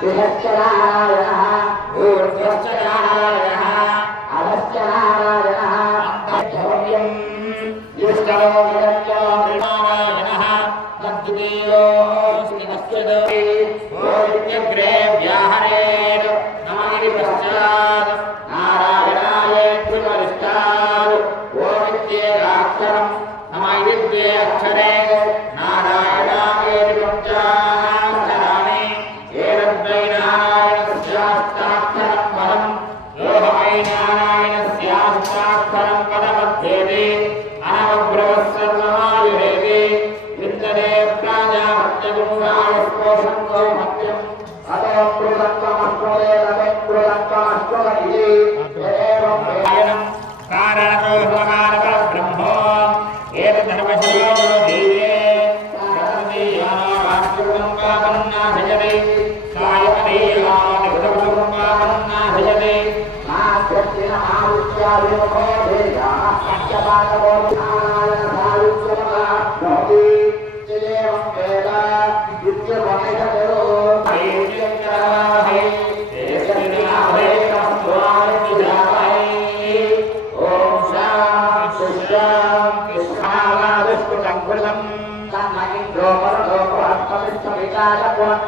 शिरश्च नारायणः ऊर्ध्वश्च नारायणः अधश्च नारायणः अन्तर्भव्यम् युष्टरोगश्च नारायणः तद्द्वितीयोऽस्ति नश्चिदपि ओमित्यग्रे व्याहरेत् नमः पश्चात् नारायणायेति वरिष्ठात् ओमित्येकाक्षरम् नमः विद्ये अक्षरे नारायणायेति पञ्चाक्षराणि एतद्वै नारायणस्याष्टाक्षरं पदम् यो वै नारायणस्याष्टाक्षरं पदमध्येति अनवब्रवः सर्वमायुरेति विन्दते प्राजापत्यगुणायस्पोषं कौमत्यम् अतो कृतत्वमस्त्वमेतत्कृतत्वमस्त्वमिति एवं वेदनं कारणतोऽहङ्कारपरब्रह्मो एतद्धर्मशरीरो देवे सर्वदीयानावाक्यकुटुम्बापन्नाशयते कायमदीयानिकृतकुटुम्बापन्नाशयते नास्त्यर्थिनमारुच्याभिमुखो देयाः पञ्चपादकोऽनारायणसारुच्यमः भवति एवं वेद युज्यवमेधयो हरिर्यङ्कराहे देशनिनाभे तमस्वामिजामहे ॐ शान्ति शान्ति शान्ति तन्महिन्द्रो परलोको आत्मविश्वविचारपुनः